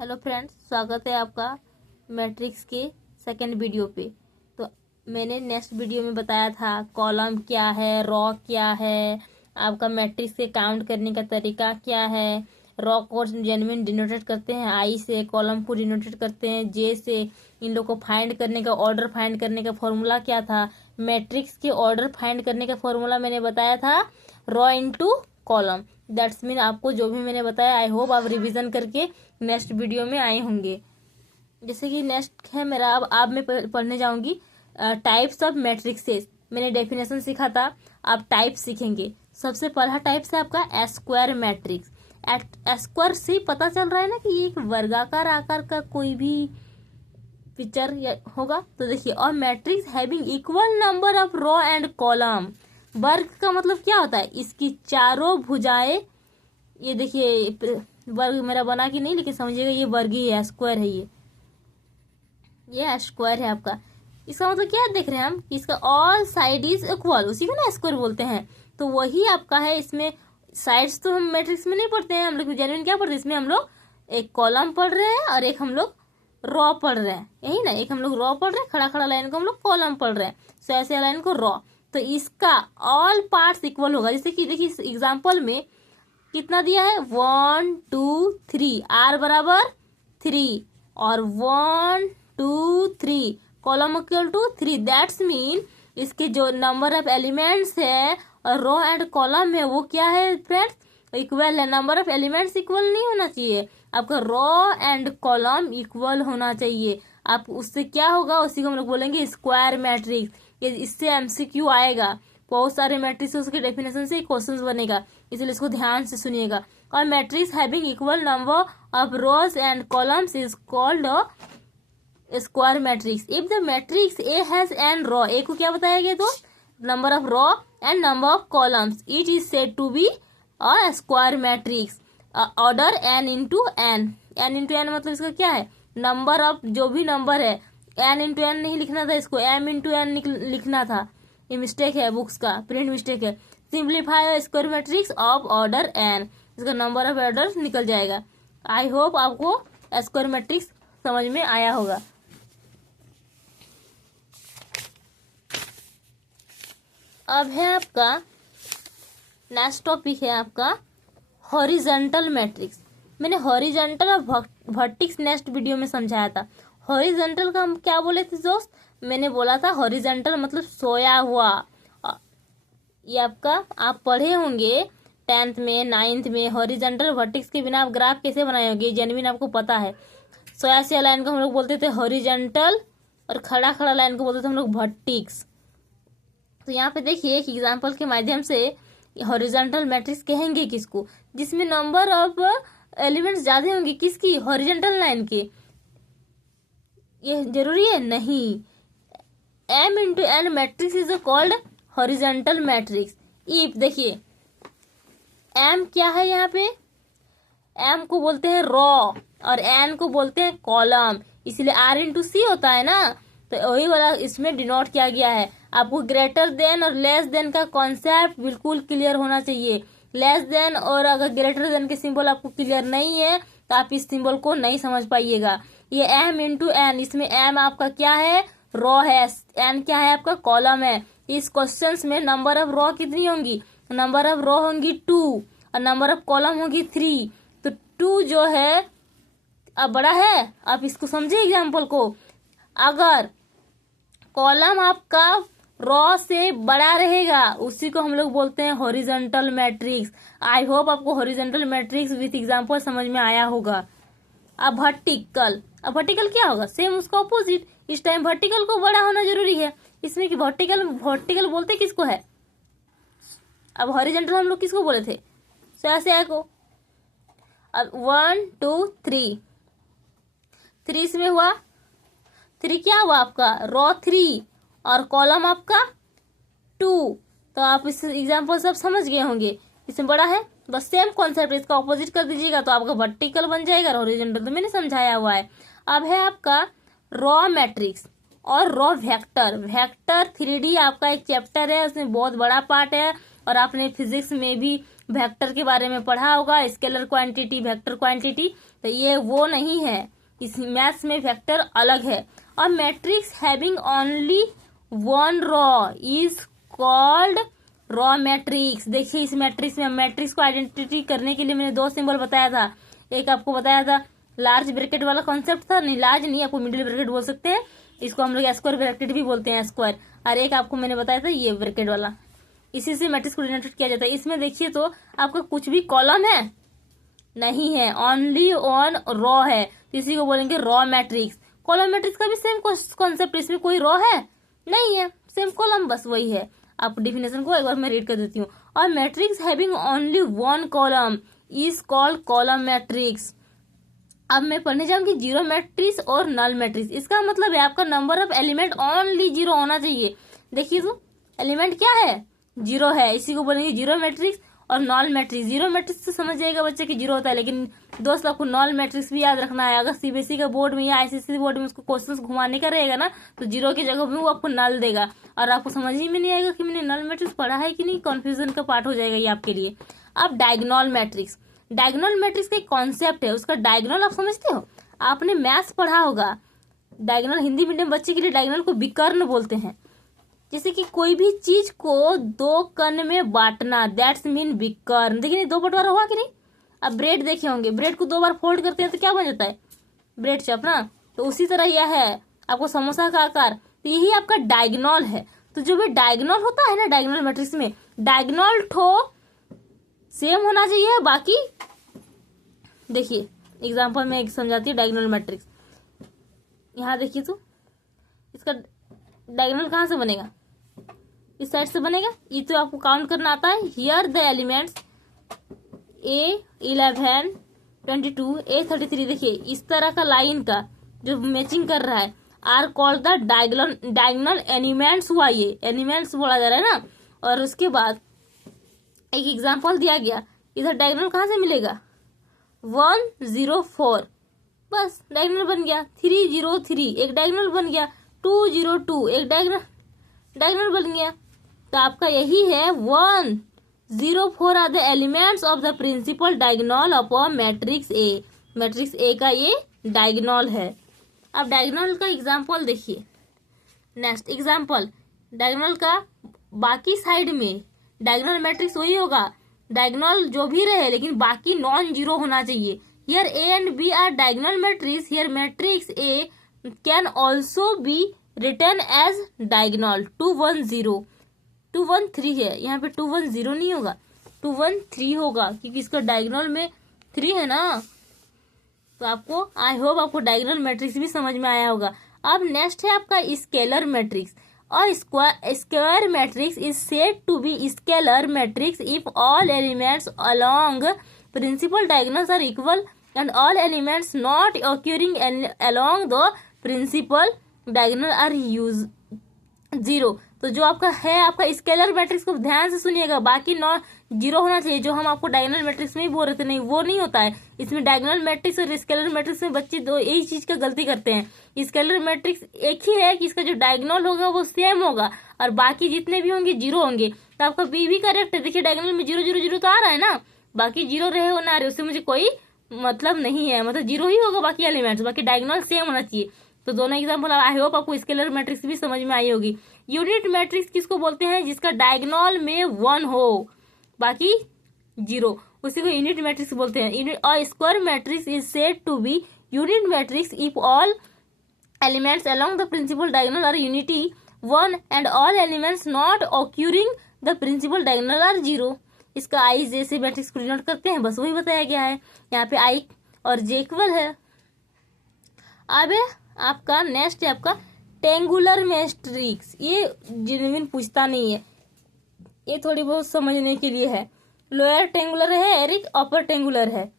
Hello friends, स्वागत है आपका मैट्रिक्स के सेकंड वीडियो पे। तो मैंने नेक्स्ट वीडियो में बताया था कॉलम क्या है, रॉ क्या है, आपका मैट्रिक्स के काउंट करने का तरीका क्या है। रॉ को जेन्युइन डिनोटेड करते हैं आई से, कॉलम को डिनोटेड करते हैं जे से। इन लोग को फाइंड करने का, ऑर्डर फाइंड करने का फॉर्मूला क्या था। मैट्रिक्स के ऑर्डर फाइंड करने का फॉर्मूला मैंने बताया था raw into column. That's mean आपको जो भी मैंने बताया, आई होप आप रिवीजन करके नेक्स्ट वीडियो में आए होंगे। जैसे कि नेक्स्ट है मेरा, अब मैं पढ़ने जाऊंगी टाइप्स ऑफ मैट्रिक्सेस। मैंने डेफिनेशन सीखा था, आप टाइप सीखेंगे। सबसे पहला टाइप है आपका स्क्वायर मैट्रिक्स। स्क्वायर से पता चल रहा है ना कि ये एक वर्गाकार आकार का कोई भी पिक्चर होगा। तो देखिए, और matrix having equal number of row and column. वर्ग का मतलब क्या होता है, इसकी चारों भुजाएं, ये देखिए वर्ग मेरा बना कि नहीं, लेकिन समझिएगा ये वर्ग ही है, स्क्वायर है ये स्क्वायर है आपका। इसका मतलब क्या देख रहे हैं हम, इसका ऑल साइड इज इक्वल, उसी को ना स्क्वायर बोलते हैं। तो वही आपका है। इसमें साइड्स तो हम मैट्रिक्स में नहीं पढ़ते हैं, हम लोग जेन्युइन क्या पढ़ते हैं, इसमें हम लोग एक कॉलम पढ़ रहे हैं और एक हम लोग रॉ पढ़ रहे हैं, यही ना। एक हम लोग रॉ पढ़ रहे हैं, खड़ा खड़ा लाइन को हम लोग कॉलम पढ़ रहे हैं, सो ऐसे लाइन को रॉ। तो इसका ऑल पार्ट्स इक्वल होगा। जैसे कि देखिए इस एग्जाम्पल में कितना दिया है, 1 2 3, आर बराबर 3 और 1 2 3, column equal to 3। That's mean इसके जो नंबर ऑफ एलिमेंट्स है और रो एंड कॉलम है वो क्या है फ्रेंड्स, इक्वल है। नंबर ऑफ एलिमेंट्स इक्वल नहीं होना चाहिए, आपका रो एंड कॉलम इक्वल होना चाहिए। आप उससे क्या होगा, उसी को हम लोग बोलेंगे स्क्वायर मैट्रिक्स। इससे एमसीक्यू आएगा, बहुत सारे मैट्रिक्स के डेफिनेशन से क्वेश्चन बनेगा, इसलिए इसको ध्यान से सुनिएगा। और matrix having equal number of rows and columns is called square matrix. If the matrix A has N row, A को क्या बताया गया, तो number of row and number of columns, it is said to be a square matrix. Order N into N, N into N मतलब इसका क्या है, number of जो भी नंबर है। एन इंटू एन नहीं लिखना था, इसको एम इंटू एन लिखना था, ये मिस्टेक है, बुक्स का प्रिंट मिस्टेक है। Simplify square matrix of order N, इसका नंबर ऑफ ऑर्डर निकल जाएगा। आई होप आपको स्क्वायर मैट्रिक्स समझ में आया होगा। अब है आपका नेक्स्ट टॉपिक है आपका हॉरिजॉन्टल मैट्रिक्स। मैंने हॉरिजॉन्टल और वर्टिक्स नेक्स्ट वीडियो में समझाया था। हॉरिजॉन्टल का हम क्या बोले थे दोस्त, मैंने बोला था हॉरिजॉन्टल मतलब सोया हुआ। ये आपका आप पढ़े होंगे 10th में 9th में। हॉरिजॉन्टल वर्टिक्स के बिना आप ग्राफ कैसे बनाए होंगे, जेन्युइन आपको पता है। सोया से लाइन को हम लोग बोलते थे हॉरिजॉन्टल और खड़ा खड़ा लाइन को बोलते थे हम लोग वर्टिक्स। तो यहाँ पे देखिए एक एग्जाम्पल के माध्यम से हॉरिजॉन्टल मैट्रिक्स कहेंगे किसको, जिसमें नंबर ऑफ एलिमेंट्स ज्यादा होंगे, किसकी, हॉरिजॉन्टल लाइन के। ये जरूरी है नहीं। M into N matrix is called horizontal matrix. If देखिए एम क्या है, यहाँ पे एम को बोलते हैं रॉ और एन को बोलते हैं कॉलम, इसलिए आर इंटू सी होता है ना। तो वही वाला इसमें डिनोट किया गया है। आपको ग्रेटर देन और लेस देन का कॉन्सेप्ट बिल्कुल क्लियर होना चाहिए। लेस देन और अगर ग्रेटर देन के सिंबल आपको क्लियर नहीं है तो आप इस सिंबल को नहीं समझ पाइएगा। ये एम इंटू एन, इसमें एम आपका क्या है, रॉ है, एन क्या है आपका कॉलम है। इस क्वेश्चन में नंबर ऑफ रॉ कितनी होंगी, नंबर ऑफ रॉ होंगी 2 और नंबर ऑफ कॉलम होगी 3। तो 2 जो है अब बड़ा है, आप इसको समझे एग्जाम्पल को। अगर कॉलम आपका रॉ से बड़ा रहेगा उसी को हम लोग बोलते हैं हॉरिजॉन्टल मैट्रिक्स। आई होप आपको हॉरिजॉन्टल मैट्रिक्स विथ एग्जांपल समझ में आया होगा। अब वर्टिकल, अब वर्टिकल क्या होगा, सेम उसका ऑपोजिट। इस टाइम वर्टिकल को बड़ा होना जरूरी है इसमें कि वर्टिकल बोलते किसको है। अब हॉरिजॉन्टल हम लोग किसको बोले थे, ऐसे को। अब 1 2 3, 3 इसमें हुआ, 3 क्या हुआ आपका, रॉ 3 और कॉलम आपका 2। तो आप इस एग्जाम्पल सब समझ गए होंगे, इसमें बड़ा है, बस सेम कॉन्सेप्ट, इसका ऑपोजिट कर दीजिएगा तो आपका वर्टिकल बन जाएगा। हॉरिजॉन्टल तो मैंने समझाया हुआ है। अब है आपका रॉ मैट्रिक्स और रॉ वेक्टर। वेक्टर 3D आपका एक चैप्टर है, उसमें बहुत बड़ा पार्ट है और आपने फिजिक्स में भी वेक्टर के बारे में पढ़ा होगा, स्केलर क्वांटिटी, वेक्टर क्वांटिटी। तो ये वो नहीं है, इस मैथ्स में वेक्टर अलग है। और matrix having only one raw is called raw matrix. देखिए इस मैट्रिक्स में, मैट्रिक्स को आइडेंटिटी करने के लिए मैंने दो सिंबल बताया था। एक आपको बताया था लार्ज ब्रैकेट वाला कॉन्सेप्ट था, नहीं लार्ज नहीं, आपको मिडिल ब्रैकेट बोल सकते हैं, इसको हम लोग स्क्वायर ब्रैकेट भी बोलते हैं, स्क्वायर। और एक आपको मैंने बताया था ये ब्रैकेट वाला, इसी से मैट्रिक्स को डिनोटेट किया जाता है। इसमें देखिए तो आपका कुछ भी कॉलम है नहीं है, ओनली वन रॉ है, इसी को बोलेंगे रॉ मैट्रिक्स। कॉलम मैट्रिक्स का भी सेम कॉन्सेप्ट, इसमें कोई रॉ है नहीं है, सेम कॉलम, बस वही है। आप डिफिनेशन को एक बार मैं रीड कर देती हूँ। और matrix having only one column is called column matrix. अब मैं पढ़ने जाऊंगी जीरो मैट्रिक्स और नल मैट्रिक्स। इसका मतलब है आपका number of element only zero होना चाहिए। देखिए तो एलिमेंट क्या है, जीरो है, इसी को बोलेंगे जीरो मैट्रिक्स। और नॉल मैट्रिक्स, जीरो मैट्रिक्स से समझ जाएगा बच्चे कि जीरो होता है, लेकिन दोस्त आपको नॉल मैट्रिक्स भी याद रखना है। अगर सीबीएसई का बोर्ड में या आईसीएसई बोर्ड में उसको क्वेश्चंस घुमाने का रहेगा ना, तो जीरो की जगह में वो आपको नल देगा, और आपको समझ ही में नहीं आएगा कि मैंने नल मैट्रिक्स पढ़ा है कि नहीं, कंफ्यूजन का पार्ट हो जाएगा ये आपके लिए। अब डायगोनल मैट्रिक्स, डायगोनल मैट्रिक्स का एक कॉन्सेप्ट है, उसका डायगोनल आप समझते हो, आपने मैथ्स पढ़ा होगा। डायगोनल हिंदी मीडियम बच्चे के लिए डायगोनल को विकर्ण बोलते हैं। जैसे कि कोई भी चीज को दो कण में बांटना, दैट्स मीन विकर्ण। देखिए दो बंटवारा हुआ कि नहीं। अब ब्रेड देखे होंगे, ब्रेड को दो बार फोल्ड करते हैं तो क्या बन जाता है, ब्रेड चप ना। तो उसी तरह यह है आपको समोसा का आकार, तो यही आपका डायगोनल है। तो जो भी डायगोनल होता है ना डायगोनल मैट्रिक्स में, डायगोनल ठो सेम होना चाहिए, बाकी देखिए एग्जांपल में एक समझाती हूँ डायगोनल मैट्रिक्स। यहाँ देखिए तो इसका डायगोनल कहाँ से बनेगा, इस साइड से बनेगा। ये तो आपको काउंट करना आता है। Here the elements A11, 22, A33, देखिए इस तरह का लाइन का जो मैचिंग कर रहा है, are called the diagonal elements हुआ, ये एलिमेंट्स बोला जा रहा है ना। और उसके बाद एक एग्जांपल दिया गया, इधर डायगोनल कहाँ से मिलेगा, 104, बस डायगोनल बन गया। 303 एक डायगोनल बन गया, 202 एक डायगोनल बन गया। तो आपका यही है 104 are the elements of the principal diagonal of a matrix A. Matrix A का ये डायगोनल है। अब डायगोनल का एग्जांपल देखिए, नेक्स्ट एग्जांपल, डायगोनल का बाकी साइड में डायगोनल मैट्रिक्स वही होगा, डायगोनल जो भी रहे लेकिन बाकी नॉन जीरो होना चाहिए। Here A and B are diagonal matrix, here matrix A can also be written as diagonal 210, 213 है, यहाँ पे 210 नहीं होगा, 213 होगा, क्योंकि इसका डायगोनल में 3 है ना। तो आपको आई होप आपको डायगोनल मैट्रिक्स भी समझ में आया होगा। अब नेक्स्ट है आपका स्केलर मैट्रिक्स। और square matrix is said to be scalar matrix if all elements along principal diagonals are equal and all elements not occurring along the principal diagonal are use zero. तो जो आपका है आपका scalar matrix को ध्यान से सुनिएगा, बाकी नॉन जीरो होना चाहिए, जो हम आपको डायगोनल मैट्रिक्स में ही बोल रहे थे, नहीं वो नहीं होता है। इसमें डायगोनल मैट्रिक्स और स्केलर मैट्रिक्स में बच्चे दो यही चीज का गलती करते हैं। स्केलर मैट्रिक्स एक ही है कि इसका जो डायगोनल होगा वो सेम होगा और बाकी जितने भी होंगे जीरो होंगे। तो आपका बी भी करेक्ट है। देखिए डायगोनल में 0 0 0 तो आ रहा है ना, बाकी जीरो रहे हो ना रहे, उससे मुझे कोई मतलब नहीं है, मतलब जीरो ही होगा बाकी एलिमेंट्स, बाकी डायगोनल सेम होना चाहिए। तो दोनों एग्जाम्पल आई होप आपको स्केलर मैट्रिक्स भी समझ में आई होगी। यूनिट मैट्रिक्स किसको बोलते हैं, जिसका डायगोनल में 1 हो बाकी जीरो, उसी को यूनिट मैट्रिक्स बोलते हैं। और square matrix is said to be unit matrix if all elements along the principal diagonal are unity 1 and all elements not occurring the principal diagonal are 0। इसका आई जे से मैट्रिक्स को डिनोट करते हैं, बस वही बताया गया है। यहाँ पे आई और जे इक्वल है। अब आपका नेक्स्ट है आपका टेंगुलर मैट्रिक्स। ये जेन्युइन पूछता नहीं है, ये थोड़ी बहुत समझने के लिए है। लोअर टेंगुलर है एरिक, अपर टेंगुलर है।